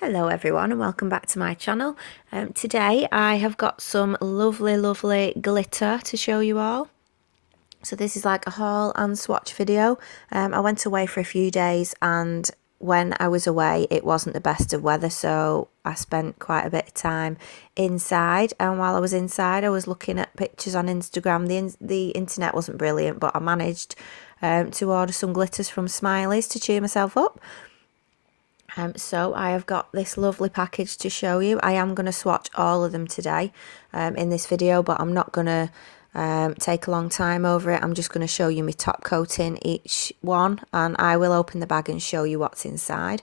Hello everyone and welcome back to my channel. Today I have got some lovely glitter to show you all. So this is like a haul and swatch video. I went away for a few days and when I was away it wasn't the best of weather, so I spent quite a bit of time inside, and while I was inside I was looking at pictures on Instagram. The internet wasn't brilliant, but I managed to order some glitters from Smileys to cheer myself up. So I have got this lovely package to show you. I am going to swatch all of them today in this video, but I'm not going to take a long time over it. I'm just going to show you my top coating each one, and I will open the bag and show you what's inside.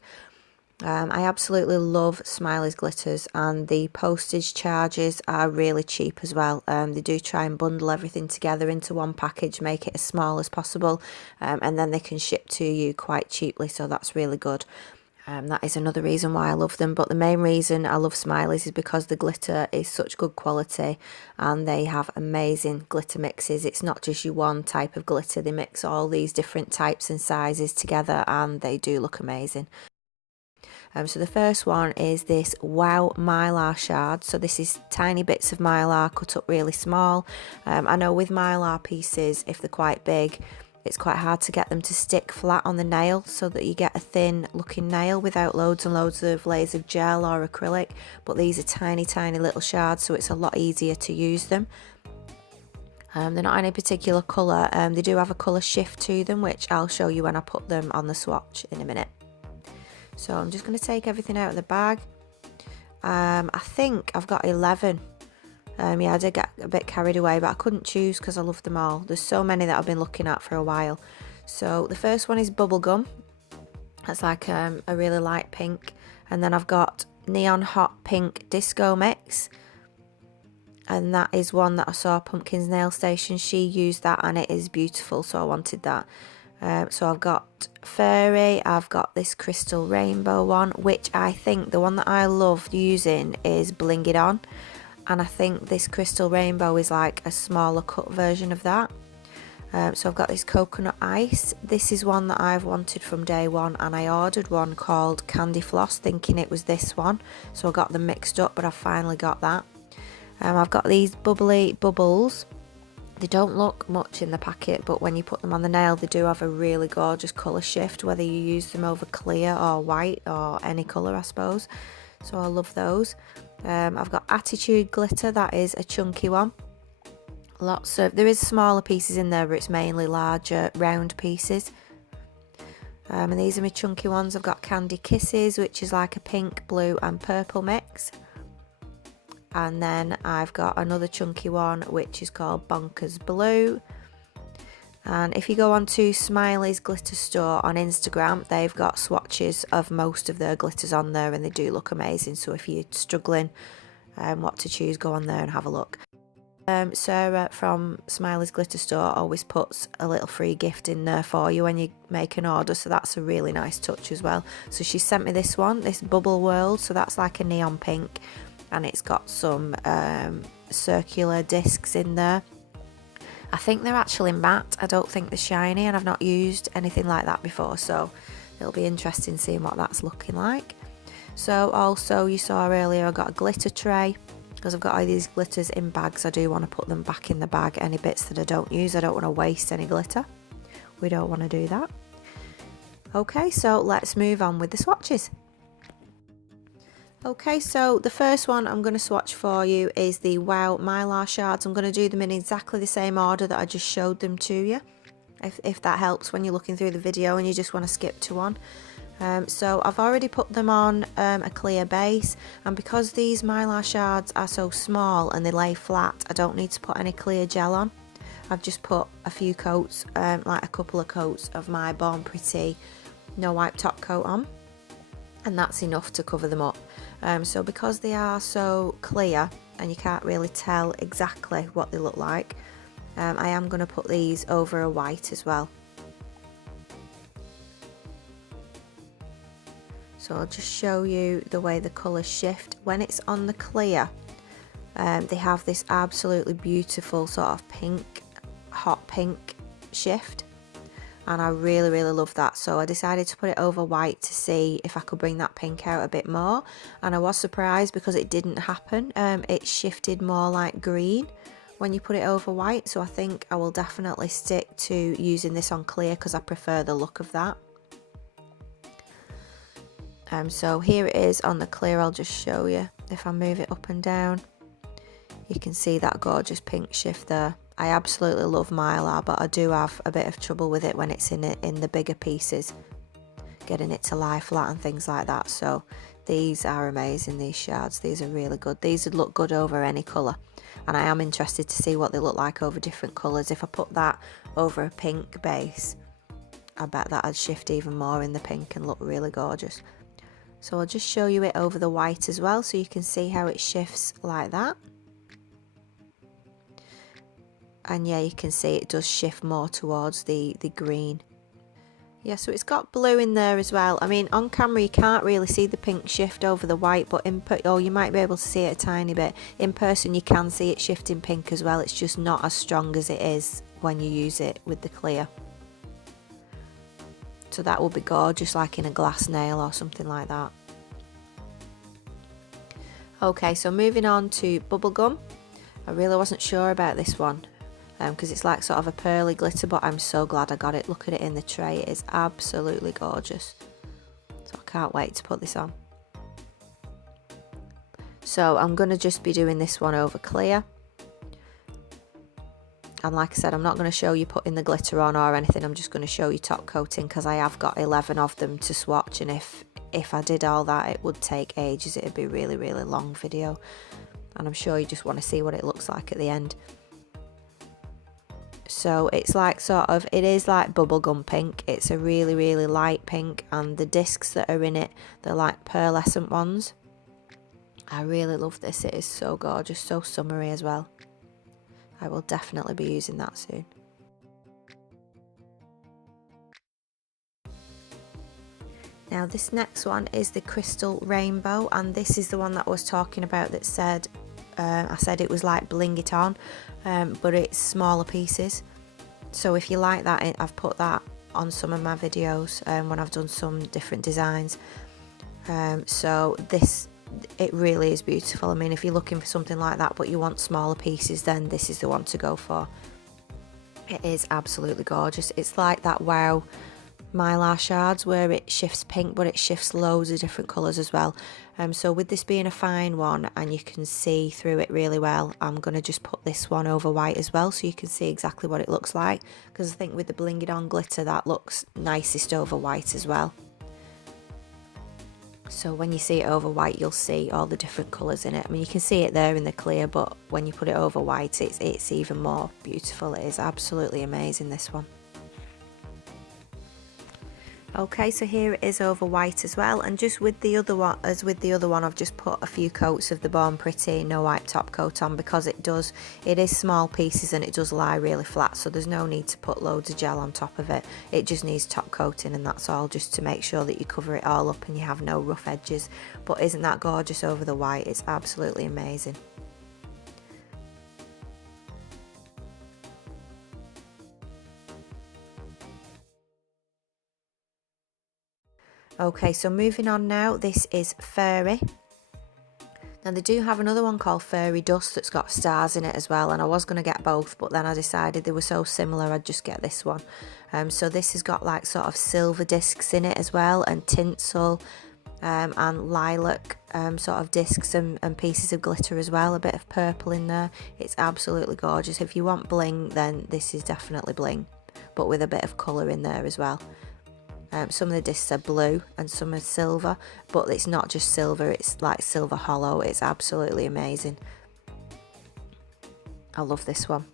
I absolutely love Smiley's glitters, and the postage charges are really cheap as well. They do try and bundle everything together into one package, make it as small as possible, and then they can ship to you quite cheaply, so that's really good. That is another reason why I love them, but the main reason I love Smileys is because the glitter is such good quality and they have amazing glitter mixes. It's not just your one type of glitter, they mix all these different types and sizes together and they do look amazing. So the first one is this Wow Mylar Shards. So this is tiny bits of Mylar cut up really small. I know with Mylar pieces, if they're quite big, it's quite hard to get them to stick flat on the nail so that you get a thin looking nail without loads and loads of layers of gel or acrylic, but these are tiny little shards, so it's a lot easier to use them. They're not any particular colour, they do have a colour shift to them, which I'll show you when I put them on the swatch in a minute. So I'm just going to take everything out of the bag. I think I've got 11. Yeah, I did get a bit carried away, but I couldn't choose because I love them all. There's so many that I've been looking at for a while. So the first one is Bubblegum. That's like a really light pink. And then I've got Neon Hot Pink Disco Mix. And that is one that I saw Pumpkin's Nail Station. She used that and it is beautiful, so I wanted that. So I've got Fairy, I've got this Crystal Rainbow one, which I think the one that I love using is Bling It On. And I think this Crystal Rainbow is like a smaller cut version of that. So I've got this Coconut Ice. This is one that I've wanted from day one, and I ordered one called Candy Floss thinking it was this one. So I got them mixed up, but I finally got that. I've got these Bubbly Bubbles. They don't look much in the packet, but when you put them on the nail, they do have a really gorgeous colour shift, whether you use them over clear or white or any colour, I suppose. So I love those. I've got Attitude Glitter, that is a chunky one. There is smaller pieces in there, but it's mainly larger round pieces. And these are my chunky ones. I've got Candy Kisses, which is like a pink, blue and purple mix. And then I've got another chunky one, which is called Bonkers Blue. And if you go onto Smiley's glitter store on Instagram, they've got swatches of most of their glitters on there and they do look amazing. So if you're struggling what to choose, go on there and have a look. Sarah from Smiley's glitter store always puts a little free gift in there for you when you make an order, so that's a really nice touch as well. So she sent me this one, this Bubble World, so that's like a neon pink and it's got some circular discs in there. I think they're actually matte, I don't think they're shiny, and I've not used anything like that before, so it'll be interesting seeing what that's looking like. So also you saw earlier I got a glitter tray, because I've got all these glitters in bags. I do want to put them back in the bag, any bits that I don't use. I don't want to waste any glitter. We don't want to do that. Okay, so let's move on with the swatches. Okay, so the first one I'm going to swatch for you is the Wow Mylar Shards. I'm going to do them in exactly the same order that I just showed them to you, if that helps when you're looking through the video and you just want to skip to one. So I've already put them on a clear base, and because these Mylar Shards are so small and they lay flat, I don't need to put any clear gel on. I've just put a few coats, like a couple of coats of my Born Pretty No Wipe Top Coat on, and that's enough to cover them up. So because they are so clear and you can't really tell exactly what they look like, I am going to put these over a white as well. So I'll just show you the way the colours shift. When it's on the clear, they have this absolutely beautiful sort of pink, hot pink shift. and I really love that. So I decided to put it over white to see if I could bring that pink out a bit more, and I was surprised because it didn't happen. It shifted more like green when you put it over white, so I think I will definitely stick to using this on clear because I prefer the look of that. So here it is on the clear. I'll just show you. If I move it up and down, you can see that gorgeous pink shift there. I absolutely love Mylar, but I do have a bit of trouble with it when it's in the bigger pieces, getting it to lie flat and things like that. So these are amazing, these shards. These are really good. These would look good over any colour, and I am interested to see what they look like over different colours. If I put that over a pink base, I bet that I'd shift even more in the pink and look really gorgeous. So I'll just show you it over the white as well, so you can see how it shifts like that. And yeah, you can see it does shift more towards the green. Yeah, so it's got blue in there as well. I mean, on camera you can't really see the pink shift over the white, but you might be able to see it a tiny bit. In person you can see it shifting pink as well. It's just not as strong as it is when you use it with the clear. So that will be gorgeous, like in a glass nail or something like that. Okay, so moving on to Bubblegum. I really wasn't sure about this one, because it's like sort of a pearly glitter, but I'm so glad I got it. Look at it in the tray, it is absolutely gorgeous. So I can't wait to put this on. So I'm going to just be doing this one over clear. And like I said, I'm not going to show you putting the glitter on or anything, I'm just going to show you top coating because I have got 11 of them to swatch, and if I did all that it would take ages. It would be a really long video, and I'm sure you just want to see what it looks like at the end. So it's like it is like bubblegum pink. It's a really light pink, and the discs that are in it, they're like pearlescent ones. I really love this. It is so gorgeous, so summery as well. I will definitely be using that soon. Now this next one is the Crystal Rainbow, and this is the one that I was talking about that said, I said it was like bling it on, but it's smaller pieces. So if you like that, I've put that on some of my videos when I've done some different designs. So it really is beautiful. I mean, if you're looking for something like that but you want smaller pieces, then this is the one to go for. It is absolutely gorgeous. It's like that Wow Mylar Shards where it shifts pink, but it shifts loads of different colours as well. So with this being a fine one and you can see through it really well, I'm going to just put this one over white as well so you can see exactly what it looks like, because I think with the bling it on glitter that looks nicest over white as well. So when you see it over white you'll see all the different colours in it. I mean, you can see it there in the clear, but when you put it over white it's even more beautiful. It is absolutely amazing, this one. Okay, so here it is over white as well, and just with the other one, I've just put a few coats of the Born Pretty No Wipe top coat on, because it is small pieces and it does lie really flat, so there's no need to put loads of gel on top of it. It just needs top coating, and that's all, just to make sure that you cover it all up and you have no rough edges. But isn't that gorgeous over the white? It's absolutely amazing. Okay, so moving on now, this is Fairy. Now they do have another one called Fairy Dust that's got stars in it as well, and I was going to get both, but then I decided they were so similar I'd just get this one. So this has got like sort of silver discs in it as well, and tinsel and lilac sort of discs and pieces of glitter as well, a bit of purple in there. It's absolutely gorgeous. If you want bling, then this is definitely bling, but with a bit of colour in there as well. Some of the discs are blue and some are silver, but it's not just silver, it's like silver hollow. It's absolutely amazing. I love this one.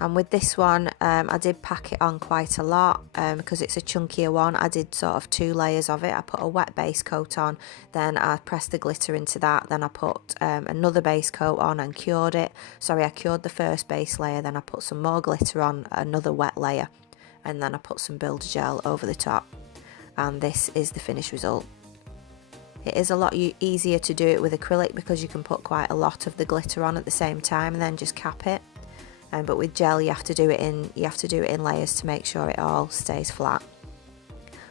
And with this one, I did pack it on quite a lot because it's a chunkier one. I did sort of 2 layers of it. I put a wet base coat on, then I pressed the glitter into that, then I put another base coat on and cured it. Sorry, I cured the first base layer, then I put some more glitter on, another wet layer, and then I put some builder gel over the top, and this is the finished result. It is a lot easier to do it with acrylic because you can put quite a lot of the glitter on at the same time and then just cap it. but with gel you have to do it in layers to make sure it all stays flat.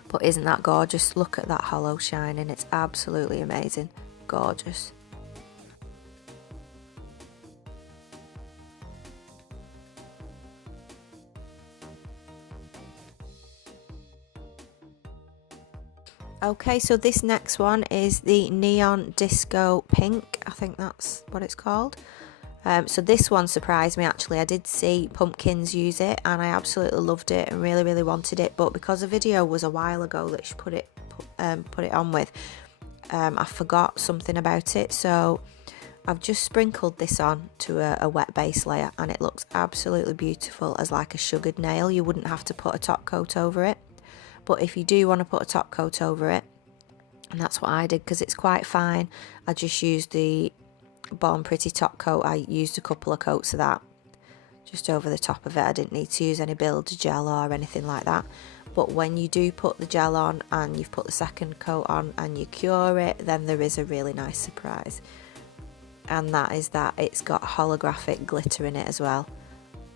But isn't that gorgeous? Look at that hollow shining, it's absolutely amazing, gorgeous. Okay, so this next one is the Neon Disco Pink, I think that's what it's called. So this one surprised me actually. I did see Pumpkins use it and I absolutely loved it and really wanted it, but because the video was a while ago that she put it on with, I forgot something about it, so I've just sprinkled this on to a wet base layer and it looks absolutely beautiful as like a sugared nail. You wouldn't have to put a top coat over it. But if you do want to put a top coat over it, and that's what I did because it's quite fine, I just used the Born Pretty top coat. I used a couple of coats of that just over the top of it. I didn't need to use any build gel or anything like that. But when you do put the gel on and you've put the second coat on and you cure it, then there is a really nice surprise. And that is that it's got holographic glitter in it as well.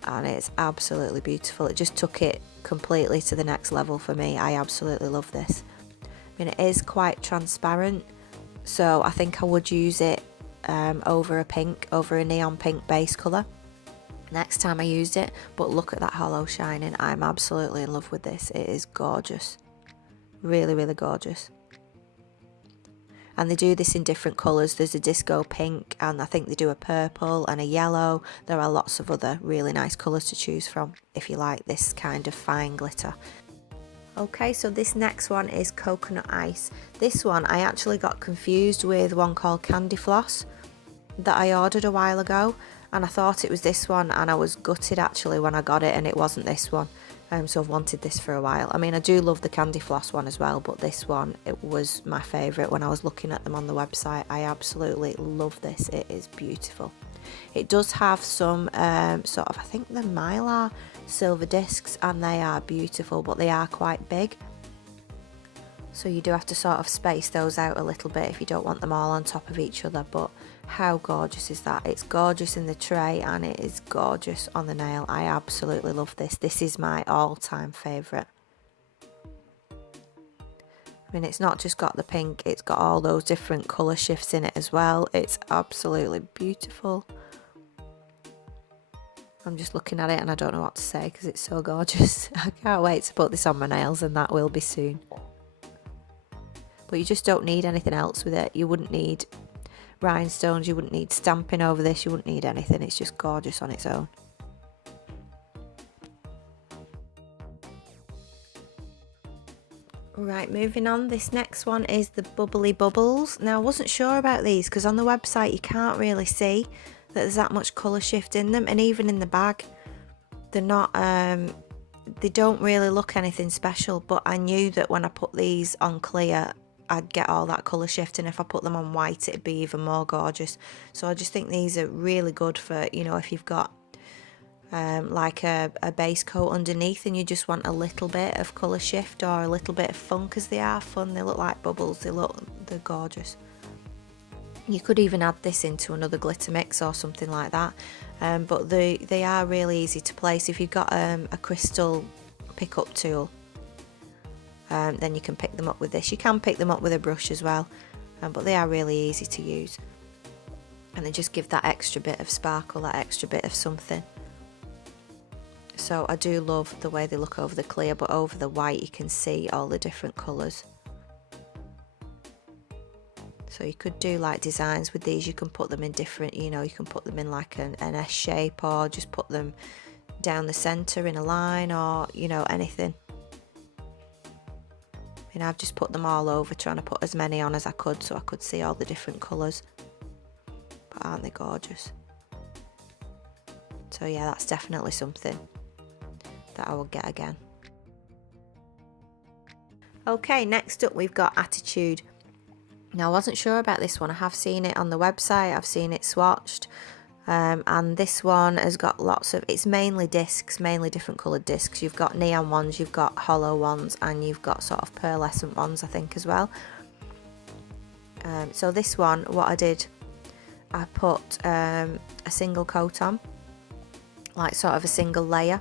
And it's absolutely beautiful. It just took it completely to the next level for me. I absolutely love this. I mean, it is quite transparent, so I think I would use it over a neon pink base colour next time I used it. But look at that hollow shining. I'm absolutely in love with this. It is gorgeous, really gorgeous. And they do this in different colours. There's a disco pink and I think they do a purple and a yellow. There are lots of other really nice colours to choose from if you like this kind of fine glitter. Okay, so this next one is Coconut Ice. This one I actually got confused with one called Candy Floss that I ordered a while ago, and I thought it was this one and I was gutted actually when I got it and it wasn't this one. So I've wanted this for a while. I mean, I do love the Candy Floss one as well, but this one, it was my favourite when I was looking at them on the website. I absolutely love this. It is beautiful. It does have some sort of, I think the Mylar silver discs, and they are beautiful, but they are quite big. So you do have to sort of space those out a little bit if you don't want them all on top of each other. But how gorgeous is that? It's gorgeous in the tray and it is gorgeous on the nail. I absolutely love this. This is my all-time favourite. I mean, it's not just got the pink, it's got all those different colour shifts in it as well. It's absolutely beautiful. I'm just looking at it and I don't know what to say because it's so gorgeous. I can't wait to put this on my nails, and that will be soon. But you just don't need anything else with it. You wouldn't need rhinestones, you wouldn't need stamping over this, you wouldn't need anything. It's just gorgeous on its own. Right, moving on, this next one is the Bubbly Bubbles. Now I wasn't sure about these because on the website you can't really see that there's that much colour shift in them, and even in the bag they're not they don't really look anything special. But I knew that when I put these on clear I'd get all that colour shift, and if I put them on white it'd be even more gorgeous. So I just think these are really good for, you know, if you've got like a base coat underneath and you just want a little bit of colour shift or a little bit of fun, because they are fun. They look like bubbles, they're gorgeous. You could even add this into another glitter mix or something like that, but they are really easy to place. If you've got a crystal pick-up tool, then you can pick them up with this. You can pick them up with a brush as well, but they are really easy to use, and they just give that extra bit of sparkle, that extra bit of something. So I do love the way they look over the clear, but over the white you can see all the different colours. So you could do like designs with these. You can put them in different, you know, you can put them in like an S shape, or just put them down the centre in a line, or, you know, anything. And I've just put them all over, trying to put as many on as I could so I could see all the different colours. But aren't they gorgeous? So yeah, that's definitely something that I will get again. Okay, next up we've got Attitude. Now I wasn't sure about this one. I have seen it on the website, I've seen it swatched, and this one has got lots of, it's mainly discs, mainly different coloured discs. You've got neon ones, you've got hollow ones, and you've got sort of pearlescent ones, I think, as well. So this one, what I did, I put a single coat on like sort of a single layer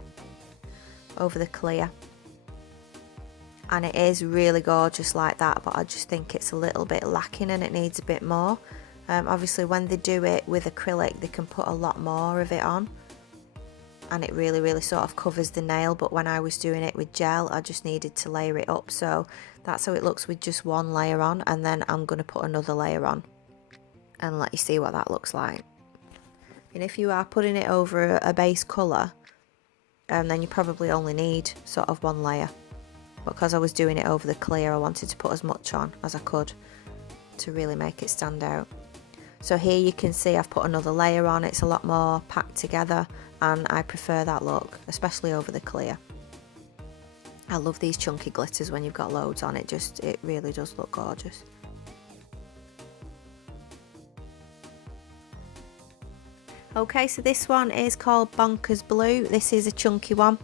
over the clear, and it is really gorgeous like that, but I just think it's a little bit lacking and it needs a bit more. Obviously when they do it with acrylic they can put a lot more of it on and it really sort of covers the nail, but when I was doing it with gel I just needed to layer it up, so that's how it looks with just one layer on, and then I'm going to put another layer on and let you see what that looks like. And if you are putting it over a base colour, then you probably only need sort of one layer, but because I was doing it over the clear I wanted to put as much on as I could to really make it stand out. So here you can see I've put another layer on, it's a lot more packed together and I prefer that look, especially over the clear. I love these chunky glitters when you've got loads on, it really does look gorgeous. Okay, so this one is called Bonkers Blue. This is a chunky one,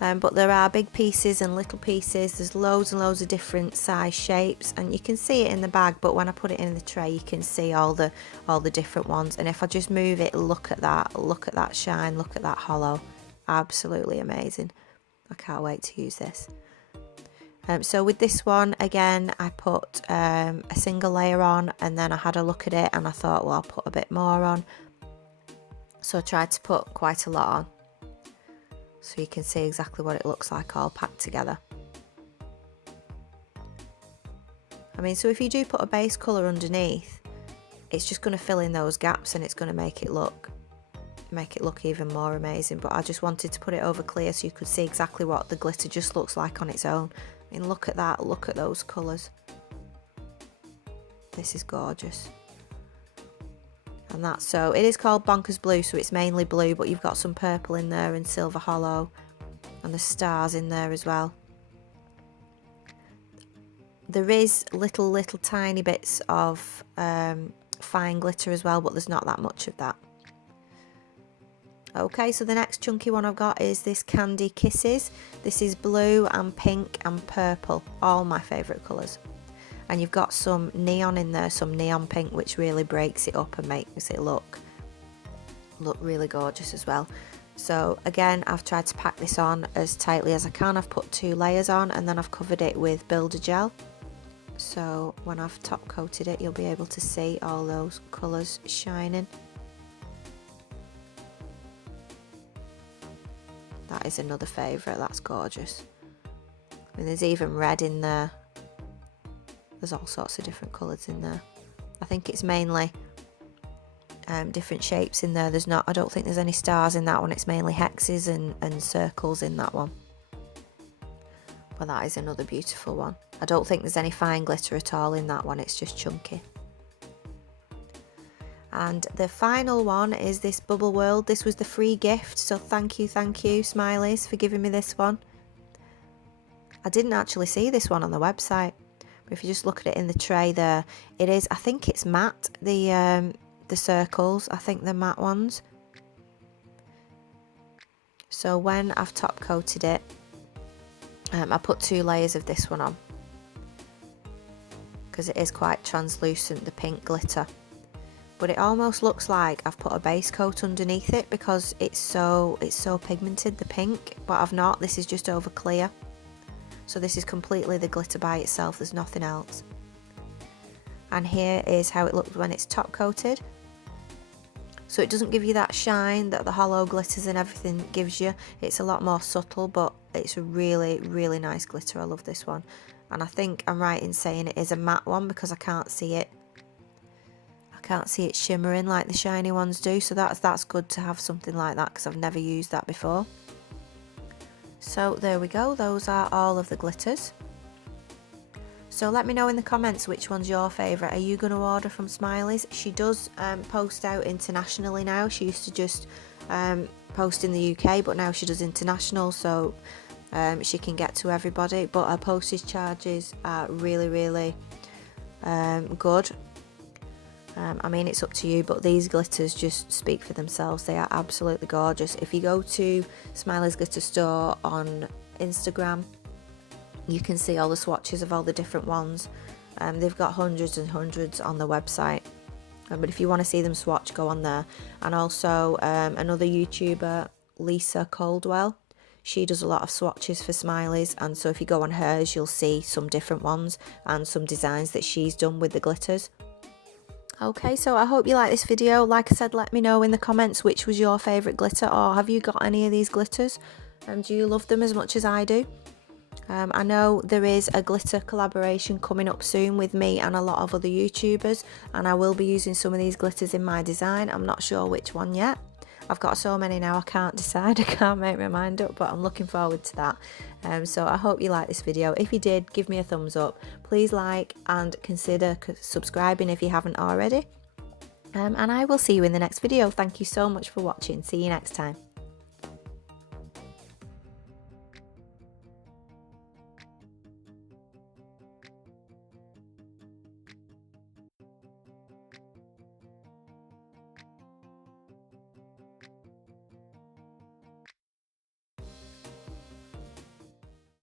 but there are big pieces and little pieces. There's loads and loads of different size shapes, and you can see it in the bag, but when I put it in the tray you can see all the different ones. And if I just move it, look at that shine, look at that hollow. Absolutely amazing. I can't wait to use this. So with this one, again, I put a single layer on, and then I had a look at it and I thought, well, I'll put a bit more on. So I tried to put quite a lot on, so you can see exactly what it looks like all packed together. I mean, so if you do put a base colour underneath, it's just going to fill in those gaps and it's going to make it look even more amazing. But I just wanted to put it over clear so you could see exactly what the glitter just looks like on its own. I mean, look at that, look at those colours. This is gorgeous. And that's, so it is called Bonkers Blue, so it's mainly blue, but you've got some purple in there and silver hollow, and the stars in there as well. There is little tiny bits of fine glitter as well, but there's not that much of that. Okay, so the next chunky one I've got is this Candy Kisses. This is blue and pink and purple, all my favourite colours. And you've got some neon in there, some neon pink, which really breaks it up and makes it look really gorgeous as well. So again, I've tried to pack this on as tightly as I can. I've put 2 layers on and then I've covered it with builder gel. So when I've top coated it, you'll be able to see all those colours shining. That is another favourite, that's gorgeous. I mean, there's even red in there. There's all sorts of different colours in there. I think it's mainly different shapes in there. I don't think there's any stars in that one. It's mainly hexes and circles in that one. But that is another beautiful one. I don't think there's any fine glitter at all in that one. It's just chunky. And the final one is this Bubble World. This was the free gift, so thank you Smileys for giving me this one. I didn't actually see this one on the website. If you just look at it in the tray there, it is, I think it's matte, the circles, I think they're matte ones. So when I've top coated it, I put 2 layers of this one on, because it is quite translucent, the pink glitter. But it almost looks like I've put a base coat underneath it because it's so pigmented, the pink, but I've not, this is just over clear. So this is completely the glitter by itself, there's nothing else. And here is how it looks when it's top coated. So it doesn't give you that shine that the hollow glitters and everything gives you. It's a lot more subtle, but it's a really nice glitter. I love this one. And I think I'm right in saying it is a matte one because I can't see it. I can't see it shimmering like the shiny ones do. So that's good to have something like that because I've never used that before. So there we go, those are all of the glitters. So let me know in the comments which one's your favourite. Are you going to order from Smileys? She does post out internationally now. She used to just post in the UK, but now she does international, so she can get to everybody. But her postage charges are really good. I mean, it's up to you, but these glitters just speak for themselves. They are absolutely gorgeous. If you go to Smiley's Glitter Store on Instagram, you can see all the swatches of all the different ones. They've got hundreds and hundreds on the website. But if you want to see them swatch, go on there. And also another YouTuber, Lisa Caldwell. She does a lot of swatches for Smileys, and so if you go on hers you'll see some different ones and some designs that she's done with the glitters. Okay, so I hope you like this video. Like I said, let me know in the comments which was your favourite glitter, or have you got any of these glitters? Do you love them as much as I do? I know there is a glitter collaboration coming up soon with me and a lot of other YouTubers, and I will be using some of these glitters in my design. I'm not sure which one yet. I've got so many now I can't decide, I can't make my mind up, but I'm looking forward to that. So I hope you like this video. If you did, give me a thumbs up. Please like and consider subscribing if you haven't already. And I will see you in the next video. Thank you so much for watching. See you next time.